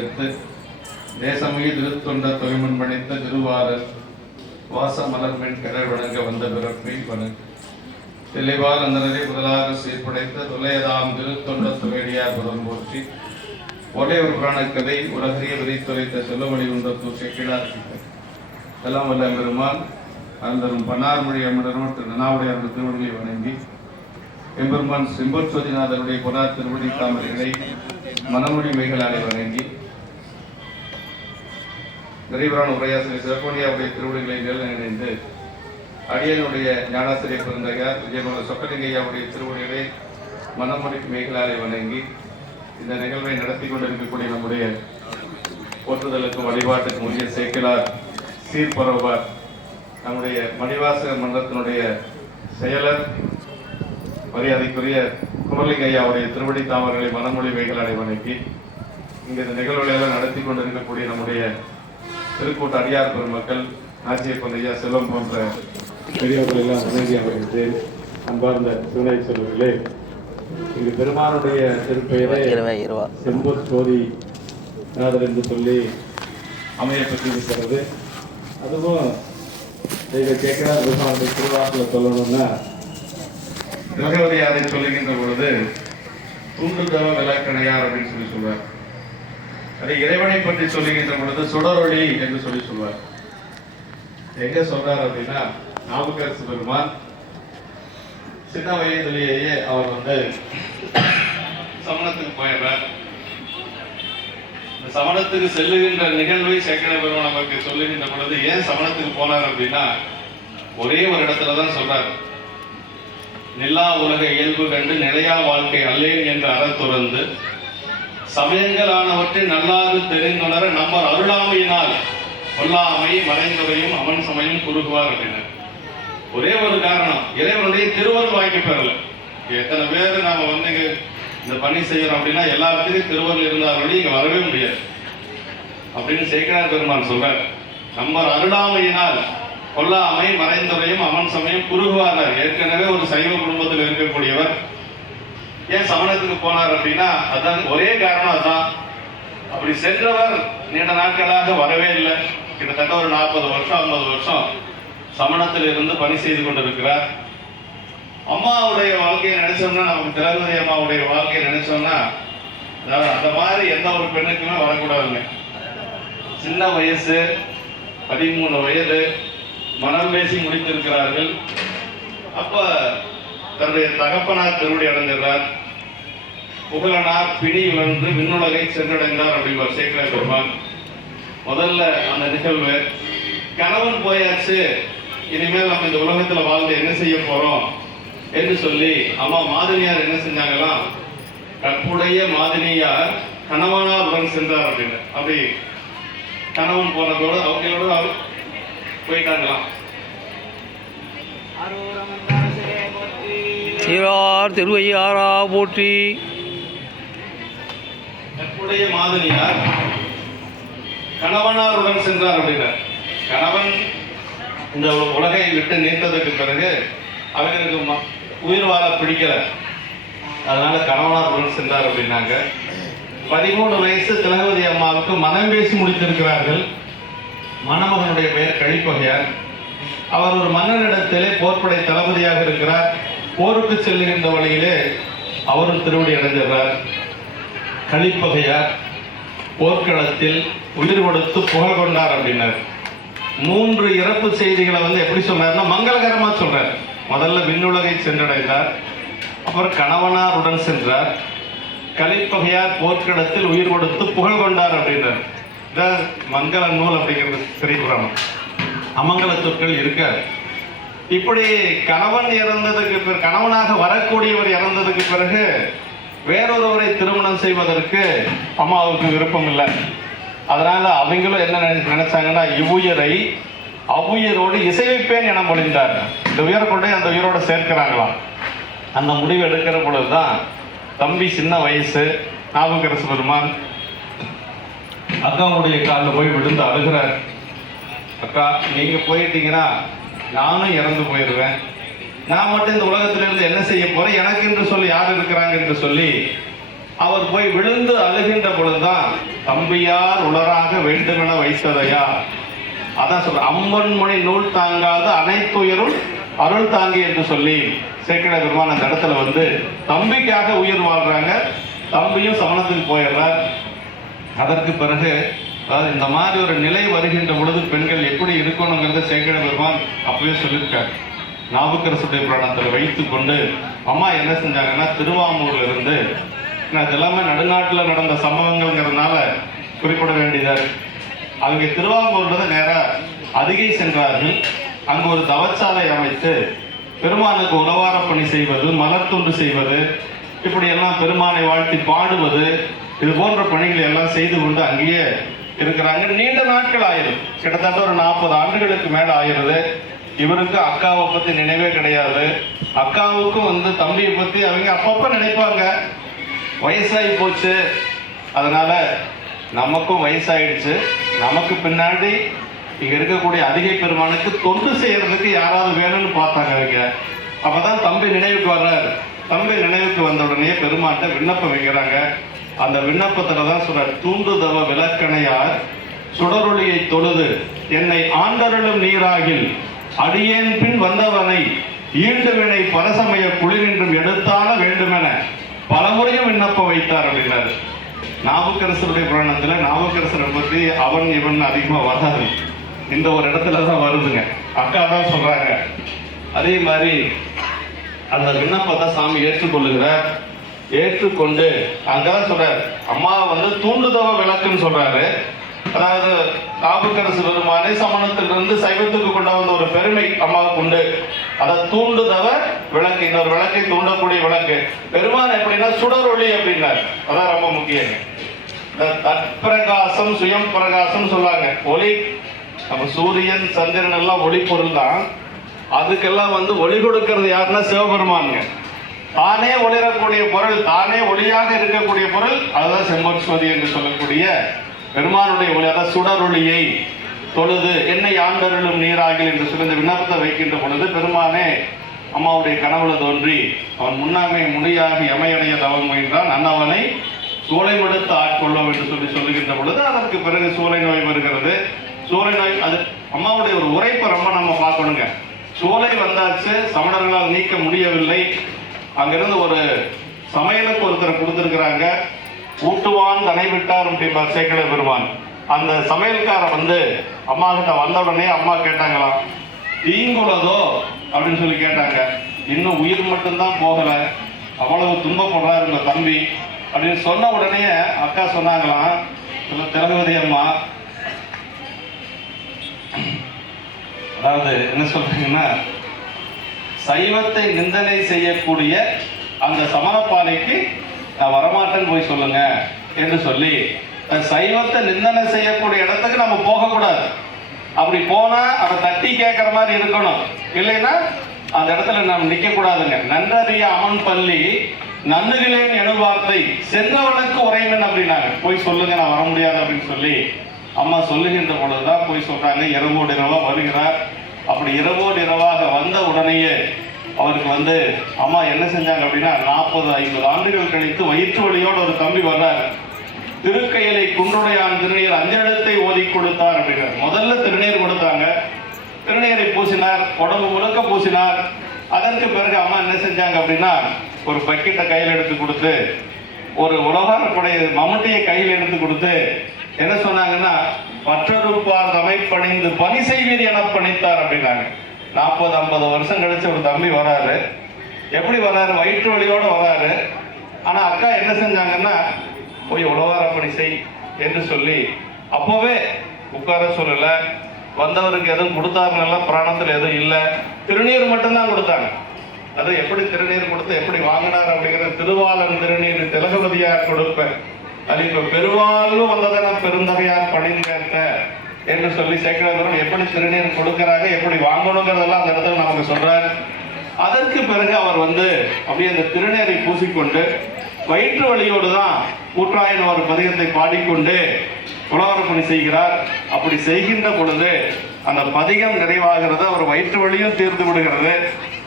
எடுத்து தேசமிகு திருத்தொண்ட தொகைமன் பணித்த திருவாரர். வாச மலர்மென் கடல் வணங்க வந்த பிறப்பை வணங்க தெளிவால் அந்தனரை முதலாக சீர்படைத்த துலையதாம் திருத்தொண்ட துகையடியார் புதம் போற்றி. ஒரே ஒரு புராணக்கதை உலகறிய விதைத்துரைத்த செல்லுமணி உண்ட தூசி கீழார் எல்லாம் வல்ல பெருமான் அந்தரும் பன்னார்மொழி அமிடரும் திரு நனாவுடைய திருவடிகளை வணங்கி. எம்பெருமான் செம்பொற்சோதிநாதருடைய புறார் திருவடி தாமரைகளை மனமொழி மைகளாலே வணங்கி. நிறைவரான உரையாசிரியர் சிவகோனியாவுடைய திருவடிகளை நில இணைந்து அடியனுடைய ஞானாசிரியர் பிறந்தகையார் விஜயமல சொக்கலிங்கையாவுடைய திருவடிகளை மனமொழி மைகளாலே வணங்கி இந்த நிகழ்வை நடத்தி கொண்டிருக்கக்கூடிய நம்முடைய போற்றுதலுக்கும் வழிபாட்டுக்கும் உரிய சேக்கிலார் சீர்பரவார் நம்முடைய மணிவாசக மன்றத்தினுடைய செயலர் மரியாதைக்குரிய குமரலிங்கையா அவருடைய திருவடி தாமர்களை மனமொழி வைகளாடை வணங்கி இங்கே இந்த நிகழ்வுகளை எல்லாம் நடத்தி கொண்டிருக்கக்கூடிய நம்முடைய திருக்கூட்ட அடியார் பெருமக்கள் நாச்சியப்பன் ஐயா செல்வம் போன்ற பெரியவர்கள் எல்லாம் வணங்கி அவர்களுக்கு அன்பார்ந்த சிவனை செல்வர்களே இங்கு பெருமானுடைய திருப்பெயரே செம்பூர் ஜோதி நாதர் என்று சொல்லி அமையப்பட்டிருக்கிறது அதுவும் இதை கேட்கிற பெருமானுடைய திருவாக்கில் சொல்லணும்னா பகவதியாரை சொல்லுகின்ற பொழுது தூண்டுதவ விளக்கணையார் அப்படின்னு சொல்லி சொல்வார். அது இறைவனை பற்றி சொல்லுகின்ற பொழுது சுடரொளி என்று சொல்லி சொல்வார். எங்க சொல்றார் அப்படின்னா நாவுக்கரசு பெருமான் சின்ன வயதிலேயே அவர் வந்து சமணத்துக்கு போயிடுறார். இந்த சமணத்துக்கு செல்லுகின்ற நிகழ்வை சேக்கர பெருமான் நமக்கு சொல்லுகின்ற பொழுது ஏன் சமணத்துக்கு போனார் அப்படின்னா ஒரே ஒரு இடத்துல தான் சொல்றார். நிலா உலக இயல்பு கண்டு நிலையா வாழ்க்கை அல்லேன் என்று அற துறந்து சமயங்களானவற்றை நல்லாது தெரிந்துணர நம்ம அருளாமையினால் கொல்லாமை மறைந்துரையும் அவன் சமயம் குறுகுவார் அப்படின்னார். ஒரே ஒரு காரணம் இறைவனுடைய திருவருள் வாங்கி பெறல. எத்தனை பேர் நாம வந்து இந்த பணி செய்யறோம் அப்படின்னா எல்லாத்துக்கும் திருவருள் இருந்தாலும் இங்க வரவே முடியாது. அப்படின்னு சேக்கரார் பெருமான் சொல்றார். நம்ம அருளாமையினால் கொல்லாமை மறைந்துரையும் அவன் சமயம் குறுகுவார். ஏற்கனவே ஒரு சைவ குடும்பத்தில் இருக்கக்கூடியவர் ஏன் சமணத்துக்கு போனார் அப்படின்னா அதான் ஒரே காரணம் அதான் அப்படி சென்றவர் நீண்ட நாட்களாக வரவே இல்லை. கிட்டத்தட்ட ஒரு நாற்பது வருஷம் ஐம்பது வருஷம் சமணத்தில் இருந்து பணி செய்து கொண்டிருக்கிறார். அம்மாவுடைய வாழ்க்கையை நினைச்சோம்னா நமக்கு திரௌபதி அம்மாவுடைய வாழ்க்கையை நினைச்சோம்னா அதாவது அந்த மாதிரி எந்த ஒரு பெண்ணுக்குமே வரக்கூடாதுங்க. சின்ன வயசு பதிமூணு வயது மனம் பேசி முடித்திருக்கிறார்கள். அப்ப தன்னுடைய தகப்பனார் திருவடி அடைஞ்சிடுறார். புகழனார் பிடி உணர்ந்து விண்ணுலகை சென்றடைந்தார் அப்படிங்கிற சேகர பெருமான் முதல்ல அந்த நிகழ்வு. கணவன் போயாச்சு. இனிமேல் நம்ம இந்த உலகத்துல வாழ்ந்து என்ன செய்ய போறோம் என்று சொல்லி அம்மா மாதினியார் என்ன செஞ்சாங்களாம் கற்புடைய மாதினியார் கணவனாருடன் சென்றார் அப்படின்னு. அப்படி கணவன் போனதோடு அவங்களோட அவர் போயிட்டாங்களாம் சீரார் திருவையாரா போற்றி. கற்புடைய மாதினியார் கணவனாருடன் சென்றார் அப்படின்னார். கணவன் இந்த உலகை விட்டு நீத்ததுக்கு பிறகு அவர்களுக்கு ம- உயிர் வாழ பிடிக்கல. அதனால கணவனாருடன் சென்றார் அப்படின்னாங்க. பதிமூணு வயசு திலகவதி அம்மாவுக்கு மனம் பேசி முடித்திருக்கிறார்கள். மணமகனுடைய பெயர் கழிப்பகையார். அவர் ஒரு மன்னனிடத்திலே போர்ப்படை தளபதியாக இருக்கிறார். போருக்கு செல்லுகின்ற வழியிலே அவரும் திருவடி அடைஞ்சிடுறார். கலிப்பகையார் போர்க்களத்தில் உயிர் கொடுத்து புகழ் கொண்டார் அப்படின்னார். மூன்று இறப்பு செய்திகளை வந்து எப்படி சொன்னார்னா மங்களகரமாக சொல்றார். முதல்ல விண்ணுலகை சென்றடைந்தார் அப்புறம் கணவனாருடன் சென்றார். கலிப்பகையார் போர்க்களத்தில் உயிர் கொடுத்து புகழ் கொண்டார் அப்படின்றார் இதான் மங்கள நூல் அப்படிங்கிறது திரைப்புறம் அமங்கல சொற்கள் இருக்காது. இப்படி கணவன் இறந்ததுக்கு பிறகு கணவனாக வரக்கூடியவர் இறந்ததுக்கு பிறகு வேறொருவரை திருமணம் செய்வதற்கு அம்மாவுக்கு விருப்பம் இல்லை அதனால அவங்களும் என்ன நினை- நினைச்சாங்கன்னா இவ்வுயிரை அவ்வுயிரோடு இசைவிப்பேன் என மொழிந்தார். இந்த உயிரை கொண்டு அந்த உயிரோடு சேர்க்கிறாங்களாம். அந்த முடிவு எடுக்கிற பொழுது தான் தம்பி சின்ன வயசு நாவுக்கரசு பெருமான் அக்காவுடைய காலில் போய் விழுந்து அழுகிறார். அக்கா நீங்கள் போயிட்டீங்கன்னா நானும் இறந்து போயிடுவேன் நான் மட்டும் இந்த உலகத்திலிருந்து என்ன செய்ய போறேன்? எனக்கு என்று சொல்லி யார் இருக்கிறாங்க என்று சொல்லி அவர் போய் விழுந்து அழுகின்ற பொழுதுதான் தம்பியார் உலராக வேண்டுமென வைத்ததையா? அதான் சொல்ற அம்மன்மொழி நூல் தாங்காத அனைத்துயரும் அருள் தாங்கி என்று சொல்லி சேக்கட பெருமான் அந்த இடத்துல வந்து தம்பிக்காக உயிர் வாழ்றாங்க. தம்பியும் சமணத்துக்கு போயிடுறார். அதற்கு பிறகு அதாவது இந்த மாதிரி ஒரு நிலை வருகின்ற பொழுது பெண்கள் எப்படி இருக்கணுங்கிறத சேக்கட பெருமான் அப்பவே சொல்லியிருக்காரு. நாவுக்கரசுடைய புராணத்தில் வைத்து கொண்டு அம்மா என்ன செஞ்சாங்கன்னா திருவாமூர்ல இருந்து நான் எல்லாமே நடுநாட்டில் நடந்த சம்பவங்கள்ங்கிறதுனால குறிப்பிட வேண்டியதாக அவங்க திருவாங்கூர்ல நேராக அதிகை சென்றார்கள். அங்கு ஒரு தவச்சாலை அமைத்து பெருமானுக்கு உலவார பணி செய்வது மலர் தொண்டு செய்வது இப்படி எல்லாம் பெருமானை வாழ்த்தி பாடுவது இது போன்ற பணிகளை எல்லாம் செய்து கொண்டு அங்கேயே இருக்கிறாங்க. நீண்ட நாட்கள் ஆயிரும். கிட்டத்தட்ட ஒரு நாற்பது ஆண்டுகளுக்கு மேலே ஆயிடுது. இவருக்கு அக்காவை பத்தி நினைவே கிடையாது. அக்காவுக்கும் வந்து தம்பியை பத்தி அவங்க அப்பப்ப நினைப்பாங்க. வயசாகி போச்சு. அதனால நமக்கும் வயசாயிடுச்சு. நமக்கு பின்னாடி இங்க இருக்கக்கூடிய அதிகை பெருமானுக்கு தொண்டு செய்யறதுக்கு யாராவது வேணும்னு பார்த்தாங்க அவங்க அப்பதான் தம்பி நினைவுக்கு வர்றாரு. தம்பி நினைவுக்கு வந்த உடனே பெருமாட்ட விண்ணப்பம் வைக்கிறாங்க. அந்த விண்ணப்பத்துல தான் சொல்கிறார் தூண்டுதவ விளக்கணையார் சுடரொளியை தொழுது என்னை ஆண்டருளும் நீராகில் அடியேன் பின் வந்தவனை ஈண்டுவினை பரசமய குளிரின்றும் எடுத்தால வேண்டுமென பலமுறையும் விண்ணப்பம் வைத்தார் அப்படின்னாரு நாவுக்கரசருடைய புராணத்தில் நாவுக்கரசரை பற்றி அவன் இவன் அதிகமாக வராது. இந்த ஒரு இடத்துல தான் வருதுங்க. அக்கா தான் சொல்கிறாங்க அதே மாதிரி அந்த விண்ணப்பத்தை சாமி ஏற்றுக்கொள்ளுகிறார். ஏற்றுக்கொண்டு அங்கதான் சொல்றாரு. அம்மா வந்து தூண்டுதவ விளக்குன்னு சொல்றாரு. அதாவது நாபுக்கரசு பெருமானை சமணத்திலிருந்து சைவத்துக்கு கொண்டு வந்த ஒரு பெருமை அம்மாவுக்கு உண்டு. அதை தூண்டுதவர் விளக்கு இன்னொரு விளக்கை தூண்டக்கூடிய விளக்கு. பெருமான் எப்படின்னா சுடரொளி அப்படின்னார். அதான் ரொம்ப முக்கியம். இந்த தற்பிரகாசம் சுயம் பிரகாசம் சொல்லுவாங்க. ஒளி நம்ம சூரியன் சந்திரன் எல்லாம் ஒளி பொருள் தான். அதுக்கெல்லாம் வந்து ஒளி கொடுக்கறது யாருன்னா சிவபெருமானுங்க. தானே ஒளிரக்கூடிய பொருள் தானே ஒளியாக இருக்கக்கூடிய பொருள் அதுதான் செம்பொற்சோதி என்று சொல்லக்கூடிய பெருமானுடைய ஒளி அதான் சுடரொளியை தொழுது என்னை ஆண்டருளும் நீராகில் என்று சொல்லி இந்த விண்ணப்பத்தை வைக்கின்ற பொழுது பெருமானே அம்மாவுடைய கனவுல தோன்றி அவன் முன்னாமை முடியாகி எமையடைய தவம் முயன்றான். அன்னவனை சூளை மடுத்து ஆட்கொள்ளும் என்று சொல்லி சொல்லுகின்ற பொழுது அதற்கு பிறகு சூளை நோய் வருகிறது. சூளை நோய் அது அம்மாவுடைய ஒரு உரைப்பை ரொம்ப நம்ம பார்க்கணுங்க. சூளை வந்தாச்சு சமணர்களால் நீக்க முடியவில்லை. அங்கிருந்து ஒரு சமையலுக்கு ஒருத்தரை கொடுத்துருக்குறாங்க. ஊட்டுவான் தனை விட்டார் அப்படிம்பார் சேக்கடை பெருமான் அந்த சமையல்காரன் வந்து அம்மா கிட்ட வந்த உடனே அம்மா கேட்டாங்களாம் தீங்குள்ளதோ அப்படின்னு சொல்லி கேட்டாங்க. இன்னும் உயிர் மட்டும்தான் போகல. அவ்வளவு துன்பப்படுறாரு உங்க தம்பி. அப்படின்னு சொன்ன உடனே அக்கா சொன்னாங்களாம் "இல்ல, திலகவதி அம்மா. அதாவது என்ன சொல்றீங்கன்னா சைவத்தை நிந்தனை செய்யக்கூடிய அந்த சமரப்பாலைக்கு நான் வரமாட்டேன்னு போய் சொல்லுங்க என்று சொல்லி சைவத்தை நிந்தனை செய்யக்கூடிய இடத்துக்கு நம்ம போகக்கூடாது. அப்படி போனா அதை தட்டி கேட்குற மாதிரி இருக்கணும். இல்லைன்னா அந்த இடத்துல நம்ம நிக்க கூடாதுங்க நன்றறிய அமன் பள்ளி நன்னுகளேன் என வார்த்தை சென்றவனுக்கு உரைமன் அப்படின்னாங்க. போய் சொல்லுங்க நான் வர முடியாது அப்படின்னு சொல்லி அம்மா சொல்லுகின்ற பொழுதுதான் போய் சொல்றாங்க. இரவோடு இரவா வருகிறார். அப்படி இரவோடு இரவாக வந்த உடனேயே அவருக்கு வந்து அம்மா என்ன செஞ்சாங்க? அப்படின்னா நாற்பது ஐம்பது ஆண்டுகள் கழித்து வயிற்று வலியோடு ஒரு தம்பி வர்றாரு. திருக்கையலை குன்றுடையான் திருநீர் அஞ்சலத்தை ஓதி கொடுத்தார் அப்படின்னார் முதல்ல திருநீர் கொடுத்தாங்க. திருநீரை பூசினார் உடம்பு முழுக்க பூசினார். அதற்கு பிறகு அம்மா என்ன செஞ்சாங்க அப்படின்னா ஒரு பக்கெட்டை கையில் எடுத்து கொடுத்து ஒரு உலகார குடைய மம்முட்டியை கையில் எடுத்து கொடுத்து என்ன சொன்னாங்கன்னா மற்றொரு தமை பணிந்து பணி செய்வீர் என பணித்தார் அப்படின்னாங்க. நாற்பது ஐம்பது வருஷம் கழிச்சு ஒரு தம்பி வராரு. எப்படி வராரு? வயிற்று வழியோடு வராரு. ஆனால் அக்கா என்ன செஞ்சாங்கன்னா போய் உழவார செய் என்று சொல்லி அப்போவே உட்கார சொல்லலை. வந்தவருக்கு எதுவும் கொடுத்தாருன்னு பிராணத்தில் எதுவும் இல்லை. திருநீர் மட்டும்தான் கொடுத்தாங்க. அது எப்படி திருநீர் கொடுத்து எப்படி வாங்கினார் அப்படிங்கிற திருவாளன் திருநீர் திலகவதியார் கொடுப்பேன். அது பெருவாலும் வந்ததை நான் பெருந்தகையார் பணிந்தேத்த என்று சொல்லி சேக்கரவரும் எப்படி சிறுநீர் கொடுக்கறாங்க எப்படி வாங்கணுங்கிறதெல்லாம் அந்த இடத்துல நமக்கு சொல்றார். அதற்கு பிறகு அவர் வந்து அப்படியே அந்த திருநீரை பூசிக்கொண்டு வயிற்று வலியோடு தான் கூற்றாயன் ஒரு பதிகத்தை பாடிக்கொண்டு உலகர் பணி செய்கிறார். அப்படி செய்கின்ற பொழுது அந்த பதிகம் நிறைவாகிறது அவர் வயிற்று வலியும் தீர்ந்து விடுகிறது.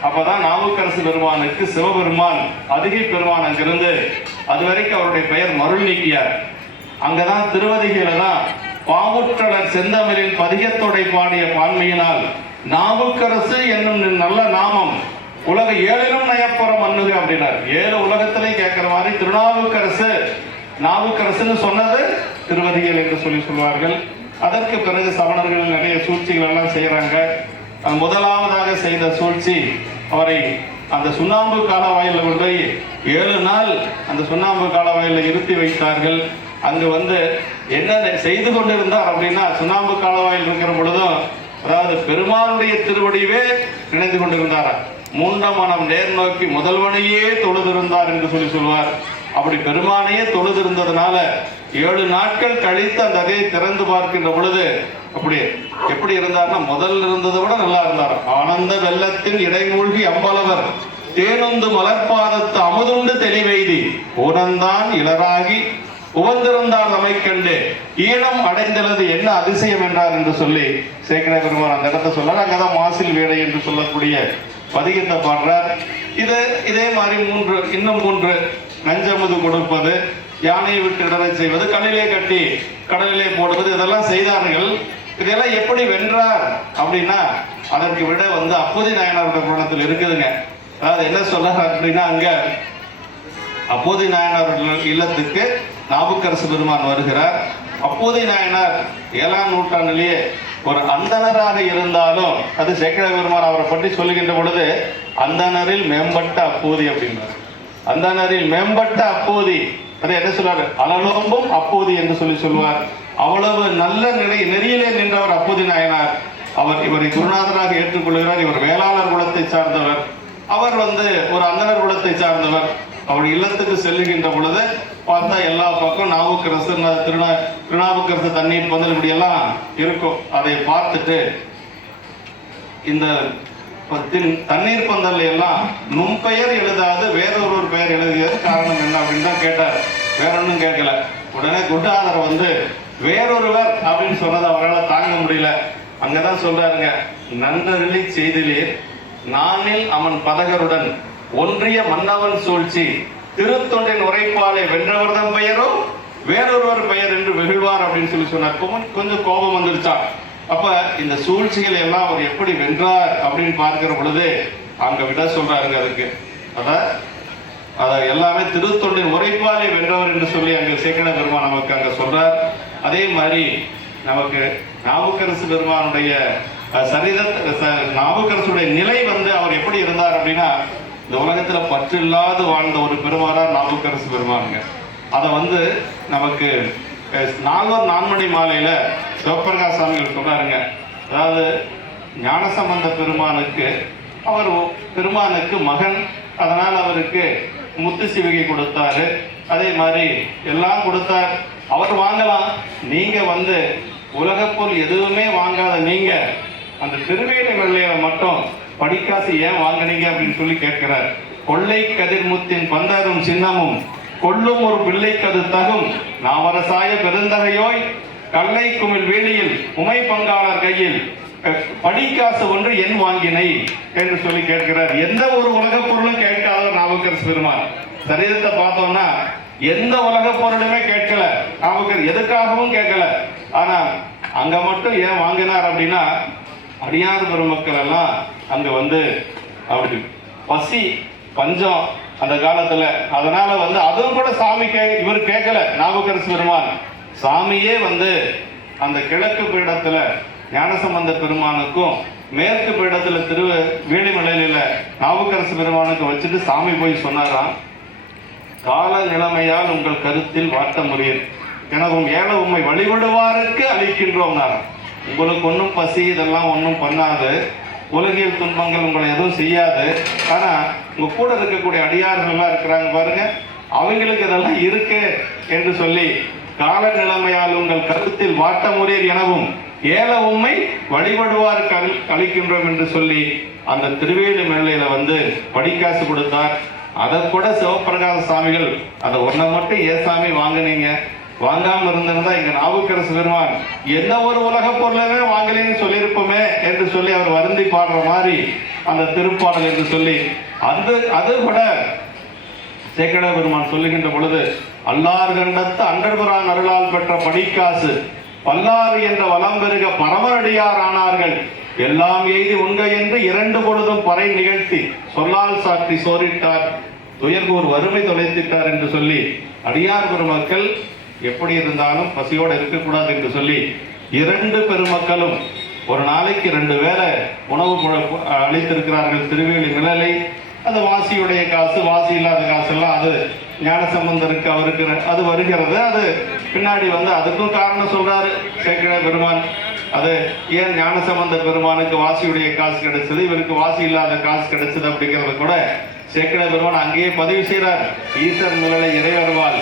அப்பதான் நாவுக்கரசு பெருமானுக்கு சிவபெருமான் அதிகை பெருமான் அங்கிருந்து அது வரைக்கும் அவருடைய பெயர் மருள் நீக்கியார். அங்கதான் திருவதிகையில தான் பாவுற்றலர் செந்தமிழின் பதிகத்தோடை பாடிய பான்மையினால் நாவுக்கரசு என்னும் நின் நல்ல நாமம் உலக ஏழிலும் நயப்புறம் மண்ணுக அப்படின்னார். ஏழு உலகத்திலையும் கேட்கிற மாதிரி திருநாவுக்கரசு நாவுக்கரசுன்னு சொன்னது திருவதிகள் என்று சொல்லி சொல்வார்கள். அதற்கு பிறகு சமணர்கள் நிறைய சூழ்ச்சிகள் எல்லாம் செய்கிறாங்க முதலாவதாக செய்த சூழ்ச்சி அவரை அந்த சுண்ணாம்பு காலவாயில கொண்டு போய் ஏழு நாள் அந்த சுண்ணாம்பு காலவாயில இருத்தி வைத்தார்கள். அங்கு வந்து என்ன செய்து கொண்டிருந்தார் அப்படின்னா சுண்ணாம்பு காலவாயில் இருக்கிற பொழுதும் அதாவது பெருமானுடைய திருவடிவே நினைந்து கொண்டிருந்தாரா. மூன்ற மனம் நேர் நோக்கி முதல்வனையே தொழுதிருந்தார் என்று சொல்லி சொல்வார். அப்படி பெருமானையே தொழுதிருந்ததுனால ஏழு நாட்கள் கழித்து அந்த அதையை திறந்து பார்க்கின்ற பொழுது அப்படி எப்படி இருந்தார்னா முதல்ல இருந்ததை விட நல்லா இருந்தார். ஆனந்த வெள்ளத்தின் இடைமூழ்கி அம்பலவர் தேனுந்து மலர்பாதத்து அமுதுண்டு தெளிவெய்தி உணர்ந்தான் இளராகி உவந்திருந்தார் நம்மை கண்டு ஈழம் அடைந்தது என்ன அதிசயம் என்றார் என்று சொல்லி சேக்கர பெருமான் அந்த இடத்த சொல்றார். அங்கதான் மாசில் வேலை என்று சொல்லக்கூடிய பதிகத்தை பாடுறார். இது இதே மாதிரி மூன்று இன்னும் மூன்று நஞ்சமுது கொடுப்பது யானையை விட்டு இடரை செய்வது கண்ணிலே கட்டி கடலிலே போடுவது இதெல்லாம் செய்தார்கள். இதெல்லாம் எப்படி வென்றார் அப்படின்னா அதற்கு விட வந்து அப்போதி நாயனார் புராணத்தில் இருக்குதுங்க. அதாவது என்ன சொல்றார் அப்படின்னா அங்க அப்போதி நாயனார் இல்லத்துக்கு நாவுக்கரசு பெருமான் வருகிறார். அப்போதை நாயனார் ஏழாம் நூற்றாண்டிலேயே ஒரு அந்தணராக இருந்தாலும் அது சேக்கர பெருமான் அவரை பற்றி சொல்லுகின்ற பொழுது அந்தணரில் மேம்பட்ட அப்போதி அப்படின்றார் அந்தனரில் மேம்பட்ட அப்போதி அது என்ன சொல்வார்? அலலோம்பும் அப்போதி என்று சொல்லி சொல்வார். அவ்வளவு நல்ல நிலை நெறியிலே நின்றவர் அப்போதி நாயனார். அவர் இவரை குருநாதராக ஏற்றுக்கொள்கிறார். இவர் வேளாளர் குலத்தை சார்ந்தவர். அவர் வந்து ஒரு அந்தனர் குலத்தை சார்ந்தவர். அவர் இல்லத்துக்கு செல்லுகின்ற பொழுது பார்த்தா எல்லா பக்கம் நாவுக்கரசு திருநா திருநாவுக்கரசு தண்ணீர் பந்தல் இப்படி எல்லாம் இருக்கும். அதை பார்த்துட்டு இந்த தண்ணீர் பந்தல் எல்லாம் நும் பெயர் எழுதாது வேறொரு பெயர் எழுதியது காரணம் என்ன அப்படின்னு தான் கேட்டார். வேற ஒன்றும் கேட்கல. உடனே குட்டாதர் வந்து வேறொருவர் அப்படின்னு சொன்னதை அவரால் தாங்க முடியல. அங்கதான் சொல்றாருங்க நன்றறிலி செய்திலே நானில் அவன் பதகருடன் ஒன்றிய மன்னவன் சூழ்ச்சி திருத்தொண்டின் உரைப்பாலை வென்றவர்தம் பெயரும் வேறொருவர் பெயர் என்று வெகுழ்வார் அப்படின்னு சொல்லி சொன்னார். கொஞ்சம் கொஞ்சம் கோபம் வந்துருச்சா? அப்ப இந்த சூழ்ச்சிகளை எல்லாம் அவர் எப்படி வென்றார் அப்படின்னு பார்க்கிற பொழுது அங்க விட சொல்றாருங்க அதுக்கு. அதான் அதை எல்லாமே திருத்தொண்டின் உரைப்பாலை வென்றவர் என்று சொல்லி அங்க சேக்கட பெருமான் நமக்கு அங்க சொல்றார். அதே மாதிரி நமக்கு நாவுக்கரசு பெருமானுடைய சரித நாவுக்கரசுடைய நிலை வந்து அவர் எப்படி இருந்தார் அப்படின்னா இந்த உலகத்துல பற்று இல்லாது வாழ்ந்த ஒரு பெருமானார் நாவுக்கரசு பெருமானுங்க. அதை வந்து நமக்கு நாகூர் நால்வர் நான்மணி மாலையில சிவபிரகாஷ் சாமிகள் சொல்றாருங்க. அதாவது ஞானசம்பந்த பெருமானுக்கு அவர் பெருமானுக்கு மகன் அதனால் அவருக்கு முத்து சிவிகை கொடுத்தாரு. அதே மாதிரி எல்லாம் கொடுத்தார். அவர் வாங்கலாம். நீங்க வந்து உலகப்பொருள் எதுவுமே வாங்காத நீங்க அந்த திருவேணி வெள்ளையில மட்டும் படிக்காசு ஏன் வாங்கினீங்க அப்படின்னு சொல்லி கேட்கிறார். கொள்ளை கதிர்முத்தின் பந்தரும் சின்னமும் கொள்ளும் ஒரு பிள்ளைக்கது தகும் நாவரசாய பெருந்தகையோய் கல்லை குமிழ் வேலியில் உமை பங்காளர் கையில் படிக்காசு ஒன்று என் வாங்கினை என்று சொல்லி கேட்கிறார். எந்த ஒரு உலகப் பொருளும் கேட்காத நாவுக்கரசு பெருமான். சரீரத்தை பார்த்தோம்னா எந்த உலகப் பொருளுமே கேட்கல. நாவுக்கர் எதுக்காகவும் கேட்கல. ஆனா அங்க மட்டும் ஏன் வாங்கினார் அப்படின்னா அடியார் பெருமக்கள் எல்லாம் அங்க வந்து அப்படி பசி பஞ்சம் அந்த காலத்துல. அதனால வந்து அதுவும் கூட சாமி கே இவர் கேட்கல நாவுக்கரசு பெருமான். சாமியே வந்து அந்த கிழக்கு பீடத்துல ஞானசம்பந்த பெருமானுக்கும் மேற்கு பீடத்துல திரு வீடிமலையில நாவுக்கரசு பெருமானுக்கு வச்சுட்டு சாமி போய் சொன்னாராம் கால நிலைமையால் உங்கள் கருத்தில் வாட்ட முடியும். எனவும் ஏழ உண்மை வழிபடுவாருக்கு அளிக்கின்றோம் நான் உங்களுக்கு ஒன்றும் பசி இதெல்லாம் ஒன்றும் பண்ணாது. உலகியல் துன்பங்கள் உங்களை எதுவும் செய்யாது. ஆனால் உங்கள் கூட இருக்கக்கூடிய அடியார்கள்லாம் இருக்கிறாங்க பாருங்கள் அவங்களுக்கு இதெல்லாம் இருக்கு என்று சொல்லி கால நிலைமையால் உங்கள் கருத்தில் வாட்ட முறியர் எனவும் ஏல உண்மை வழிபடுவார் அளி- அளிக்கின்றோம் என்று சொல்லி அந்த திருவேலி மேலையில வந்து படிக்காசு கொடுத்தார். அதை கூட சிவபிரகாச சாமிகள் அதை ஒன்றை மட்டும் ஏசாமி சாமி வாங்குனீங்க? வாங்காமல் இருந்திருந்தா இங்க நாவுக்கரசு பெருமான் எந்த ஒரு உலக பொருளுமே வாங்கலைன்னு சொல்லியிருப்போமே என்று சொல்லி அவர் வருந்தி பாடுற மாதிரி அந்த திருப்பாடல் என்று சொல்லி அந்த அது கூட சேக்கட பெருமான் சொல்லுகின்ற பொழுது அல்லார் கண்டத்து அண்டர்புரான் அருளால் பெற்ற படிக்காசு பல்லாறு என்ற வலம் பெருக பரமரடியார் ஆனார்கள். எல்லாம் எய்தி உண்க என்று இரண்டு பொழுதும் பறை நிகழ்த்தி சொல்லால் சாற்றி சோரிட்டார் துயர்கூர் வறுமை தொலைத்திட்டார் என்று சொல்லி அடியார் பெருமக்கள் எப்படி இருந்தாலும் பசியோடு இருக்கக்கூடாது என்று சொல்லி இரண்டு பெருமக்களும் ஒரு நாளைக்கு ரெண்டு வேலை உணவு அளித்திருக்கிறார்கள் திருவேலி நிழலை அந்த வாசியுடைய காசு வாசி இல்லாத காசெல்லாம் அது ஞானசம்பந்தருக்கு அவருக்கு அது வருகிறது. அது பின்னாடி வந்து அதுக்கும் காரணம் சொல்றாரு சேக்கிழ பெருமான். அது ஏன் ஞானசம்பந்த பெருமானுக்கு வாசியுடைய காசு கிடைச்சது இவருக்கு வாசி இல்லாத காசு கிடைச்சது அப்படிங்கிறத கூட சேக்கிழ பெருமான் அங்கேயே பதிவு செய்கிறார் ஈசர் நிழலை இறைவருவால்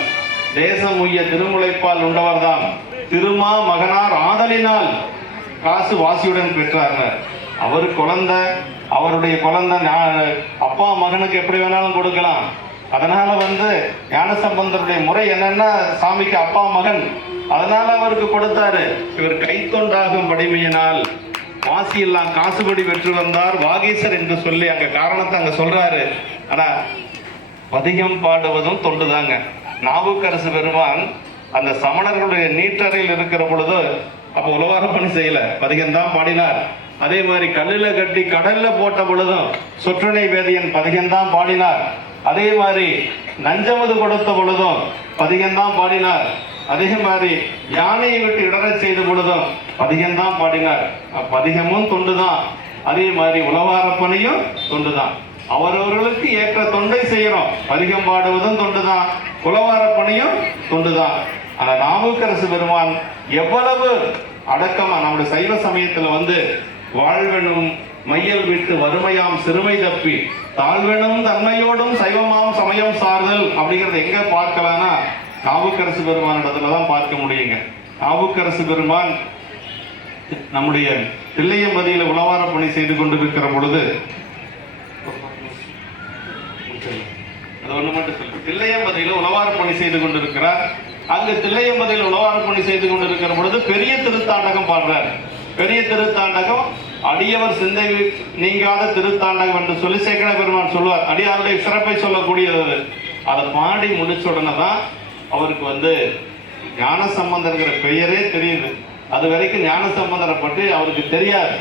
தேசம் உய்ய திருமுலைப்பால் உண்டவர்தான் திருமா மகனார் ஆதலினால் காசு வாசியுடன் பெற்றார்கள் அவர். குழந்தை அவருடைய குழந்தை அப்பா மகனுக்கு எப்படி வேணாலும் கொடுக்கலாம். அதனால வந்து ஞானசம்பந்தருடைய முறை என்னன்னா சாமிக்கு அப்பா மகன். அதனால அவருக்கு கொடுத்தாரு. இவர் கைத்தொண்டாகும் படிமையினால் வாசி எல்லாம் காசுபடி பெற்று வந்தார். வாகீசர் என்று சொல்லி அங்க காரணத்தை அங்க சொல்றாரு. ஆனா பதிகம் பாடுவதும் தொண்டுதாங்க. நாவுக்கரசு பெருமான் அந்த சமணர்களுடைய நீட்டறையில் இருக்கிற பொழுது அப்ப உலவார பணி செய்யல. பதிகம் தான் பாடினார். அதே மாதிரி கல்லில் கட்டி கடல்ல போட்ட பொழுதும் சொற்றனை வேதியன் பதிகம் தான் பாடினார். அதே மாதிரி நஞ்சமது கொடுத்த பொழுதும் பதிகம் தான் பாடினார். அதே மாதிரி யானையை விட்டு இடரச் செய்த பொழுதும் பதிகம் தான் பாடினார் பதிகமும் தொண்டுதான். அதே மாதிரி உலவார பணியும் தொண்டுதான். அவரவர்களுக்கு ஏற்ற தொண்டை செய்யறோம் பதிகம் பாடுவதும் தொண்டுதான். குலவார பணியும் தொண்டுதான். ஆனா நாவுக்கரசு பெருமான் எவ்வளவு அடக்கமா நம்முடைய சைவ சமயத்துல வந்து வாழ்வெனும் மையல் விட்டு வறுமையாம் சிறுமை தப்பி தாழ்வெனும் தன்மையோடும் சைவமாம் சமயம் சார்தல் அப்படிங்கறத எங்க பார்க்கலாம்னா நாவுக்கரசு பெருமானிடத்துல தான் பார்க்க முடியுங்க. நாவுக்கரசு பெருமான் நம்முடைய தில்லையம்பதியில உளவார பணி செய்து கொண்டிருக்கிற பொழுது அது ஒன்று மட்டும் சொல்லு தில்லையம்பதியில உழவார பணி செய்து கொண்டிருக்கிறார். அங்கு தில்லையம்பதியில் உழவார பணி செய்து கொண்டிருக்கிற பொழுது பெரிய திருத்தாண்டகம் பாடுறார். பெரிய திருத்தாண்டகம் அடியவர் சிந்தை நீங்காத திருத்தாண்டகம் என்று சொல்லி சேக்கட பெருமான் சொல்லுவார். அடியாருடைய சிறப்பை சொல்லக்கூடியது அது. அதை பாடி முடிச்ச உடனே தான் அவருக்கு வந்து ஞான சம்பந்தங்கிற பெயரே தெரியுது. அது வரைக்கும் ஞான சம்பந்தரை பற்றி அவருக்கு தெரியாது.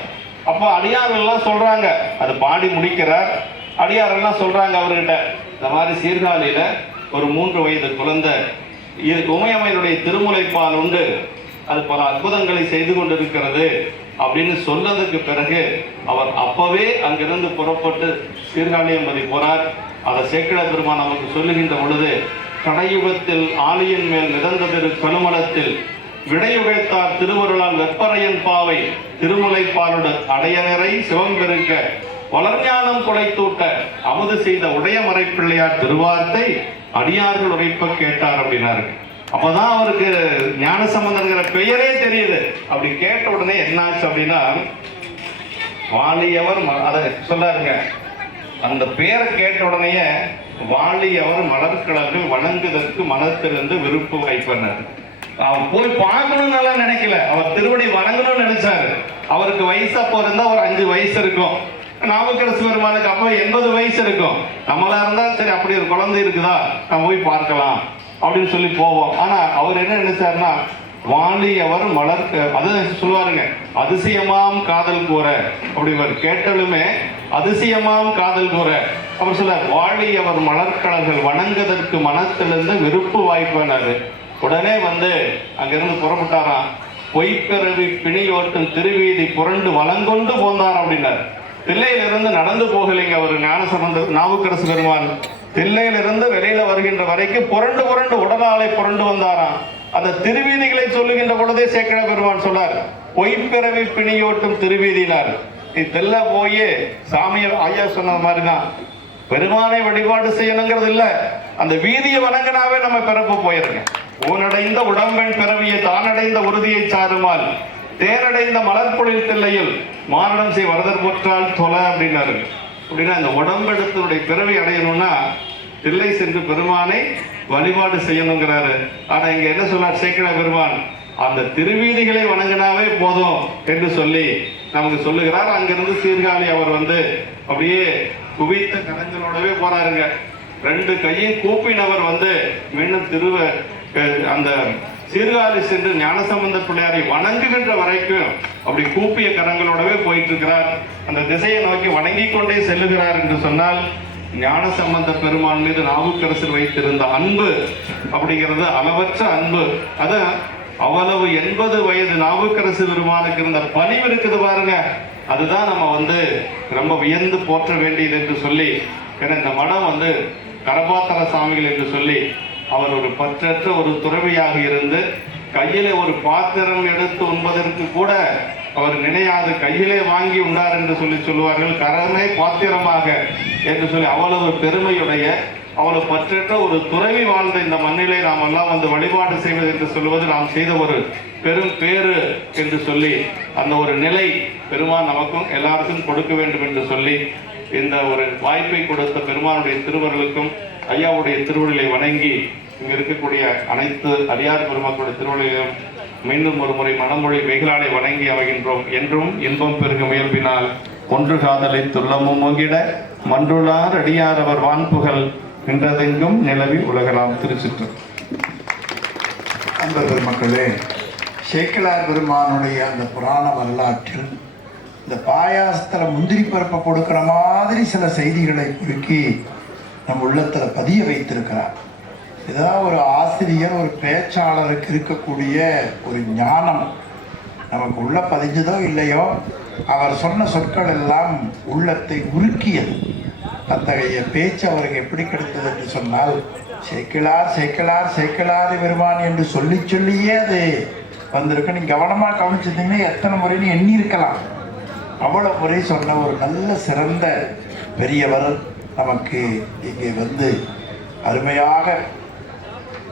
அப்போ அடியார்கள் எல்லாம் சொல்றாங்க. அது பாடி முடிக்கிறார். அடியார் எல்லாம் சொல்றாங்க அவர்கிட்ட இந்த மாதிரி சீர்காழியில ஒரு மூன்று வயது குழந்தை இது உமையம்மையினுடைய திருமுலைப்பால் உண்டு. அது பல அற்புதங்களை செய்து கொண்டிருக்கிறது அப்படின்னு சொன்னதுக்கு பிறகு அவர் அப்பவே அங்கிருந்து புறப்பட்டு சீர்காழியம்பதி போனார் அதை சேக்கிழ பெருமான் நமக்கு சொல்லுகின்ற பொழுது கடையுகத்தில் ஆலியின் மேல் மிதந்ததிரு கழுமலத்தில் விடையுகைத்தார் திருவருளால் வெப்பரையன் பாவை திருமுலைப்பாலுடன் அடையனரை சிவம்பெருக்க வளர்ஞானம் குலைத்தூட்ட அமுது செய்த உடையமறை பிள்ளையார் திருவார்த்தை அடியார்கள் உரைப்ப கேட்டார் அப்படின்னாரு. அப்பதான் அவருக்கு ஞான சம்பந்தங்கிற பெயரே தெரியுது. அப்படி கேட்ட உடனே என்னாச்சு அப்படின்னா வாலியவர் ம- அதை சொல்லாருங்க. அந்த பேரை கேட்ட உடனேயே வாலியவர் மலர்கிழங்கு வணங்குதற்கு மனத்திலிருந்து விருப்பு வைப்பனர் அவர் போய் பார்க்கணும்னு எல்லாம் நினைக்கல. அவர் திருவடி வணங்கணும்னு நினைச்சாரு. அவருக்கு வயசு அப்போ ஒரு அஞ்சு வயசு இருக்கும். நாமக்கரசு பெருமானுக்கு அப்போ எண்பது வயசு இருக்கும். நம்மளா இருந்தால் சரி அப்படி ஒரு குழந்தை இருக்குதா? நம்ம போய் பார்க்கலாம். அப்படின்னு சொல்லி போவோம். ஆனால் அவர் என்ன நினைச்சாருன்னா வாலி அவர் மலர் அது சொல்லுவாருங்க அதிசயமாம் காதல் கூற. அப்படிவர் கேட்டாலுமே அதிசயமாம் காதல் கூற. அவர் சொல்ல வாழியவர் மலர்கடல்கள் வணங்குவதற்கு மனத்திலிருந்து விருப்பு வாய்ப்பானாரு உடனே வந்து அங்கிருந்து புறப்பட்டாராம். பொய்ப்பிறவி பிணியோட்டும் திருவீதி புரண்டு வளங்கொண்டு போந்தார் அப்படின்னார். தில்லையிலிருந்து நடந்து போகலைங்க அவர் ஞானசம்பந்த நாவுக்கரசு பெருமான். தில்லையிலிருந்து வெளியில வருகின்ற வரைக்கும் புரண்டு புரண்டு உடலாலை புரண்டு வந்தாராம். அந்த திருவீதிகளை சொல்லுகின்ற பொழுதே சேக்கட பெருமான் சொன்னார் பொய்ப்பிறவி பிணியோட்டும் திருவீதினார் நீ தெல்ல போய் சாமியை ஐயா சொன்ன மாதிரி தான் பெருமானை வழிபாடு செய்யணுங்கிறது இல்ல அந்த வீதியை வணங்கினாவே நம்ம பிறப்பு போயிருங்க. உனடைந்த உடம்பெண் பிறவியை தானடைந்த உறுதியை சாருமால். தேரடைந்த மலர்பொழில் தில்லையில் மாரடம் செய் வரதர் போற்றால் தொலை அப்படின்னாரு. அப்படின்னா இந்த உடம்பெடுத்தனுடைய பிறவி அடையணும்னா தில்லை சென்று பெருமானை வழிபாடு செய்யணுங்கிறாரு. ஆனா இங்க என்ன சொன்னார்? சேக்கிழார் பெருமான் அந்த திருவீதிகளை வணங்கினாவே போதும் என்று சொல்லி நமக்கு சொல்லுகிறார். அங்கிருந்து சீர்காழி அவர் வந்து அப்படியே குவித்த கரங்களோடவே போறாருங்க. ரெண்டு கையும் கூப்பினவர் வந்து மீண்டும் திருவ அந்த சீர்காழி சென்று ஞானசம்பந்த பிள்ளையாரை வணங்குகின்ற வரைக்கும் அப்படி கூப்பிய கரங்களோடவே போயிட்டு இருக்கிறார் அந்த திசையை நோக்கி வணங்கி கொண்டே செல்லுகிறார் என்று சொன்னால் ஞானசம்பந்த பெருமான் மீது நாவுக்கரசர் வைத்திருந்த அன்பு அப்படிங்கிறது அளவற்ற அன்பு. அது அவ்வளவு எண்பது வயது நாவுக்கரசு பெருமானுக்கு இருந்த பணிவு இருக்குது பாருங்க. அதுதான் நம்ம வந்து ரொம்ப வியந்து போற்ற வேண்டியது என்று சொல்லி ஏன்னா இந்த மடம் வந்து கரபாத்தர சாமிகள் என்று சொல்லி அவர் ஒரு பற்றற்ற ஒரு துறவியாக இருந்து கையிலே ஒரு பாத்திரம் எடுத்து உண்பதற்கு கூட அவர் நினையாது கையிலே வாங்கி உண்டார் என்று சொல்லி சொல்லுவார்கள். கரமே பாத்திரமாக என்று சொல்லி அவ்வளவு பெருமையுடைய அவ்வளவு பற்றற்ற ஒரு துறவி வாழ்ந்த இந்த மண்ணிலே நாம் எல்லாம் வந்து வழிபாடு செய்வது என்று சொல்வது நாம் செய்த ஒரு பெரும் பேரு என்று சொல்லி அந்த ஒரு நிலை பெருமான் நமக்கும் எல்லாருக்கும் கொடுக்க வேண்டும் என்று சொல்லி இந்த ஒரு வாய்ப்பை கொடுத்த பெருமானுடைய திருவர்களுக்கும் ஐயாவுடைய திருவள்ளை வணங்கி இங்கு இருக்கக்கூடிய அனைத்து அடியார் பெருமக்களுடைய திருவள்ளிலும் மீண்டும் ஒரு முறை மனமொழி வெகுளாலை வணங்கி அமைகின்றோம் என்றும் இன்பம் பெருக முயல்பினால் ஒன்று காதலை துள்ளமும் முகிட மன்றுளார் அடியார் அவர் வான்புகள் நின்றதெங்கும் நிலவி உலகலாம் திருச்சிற்று அன்பர் பெருமக்களே சேக்கிலார் பெருமானுடைய அந்த புராண வரலாற்றில் இந்த பாயாசத்தில் முந்திரி பருப்பை கொடுக்குற மாதிரி சில செய்திகளை குறுக்கி நம் உள்ளத்தில் பதிய வைத்திருக்கிறார். இதுதான் ஒரு ஆசிரியர் ஒரு பேச்சாளருக்கு இருக்கக்கூடிய ஒரு ஞானம் நமக்கு உள்ள பதிஞ்சதோ இல்லையோ அவர் சொன்ன சொற்கள் எல்லாம் உள்ளத்தை உருக்கியது. அத்தகைய பேச்சு அவருக்கு எப்படி கிடைத்தது என்று சொன்னால் சேக்கிலார் சேக்கிலார் சேக்கிலார் பெருமான் என்று சொல்லி சொல்லியே அது வந்திருக்கு. நீ கவனமாக கவனிச்சிருந்தீங்கன்னா எத்தனை முறைன்னு எண்ணியிருக்கலாம். அவ்வளோ முறை சொன்ன ஒரு நல்ல சிறந்த பெரியவர் நமக்கு இங்கே வந்து அருமையாக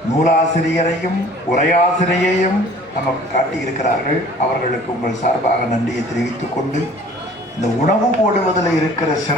நூலாசிரியரையும் உரையாசிரியையும் நமக்கு காட்டியிருக்கிறார்கள் அவர்களுக்கு உங்கள் சார்பாக நன்றியை தெரிவித்துக் கொண்டு இந்த உணவு போடுவதில் இருக்கிற சிற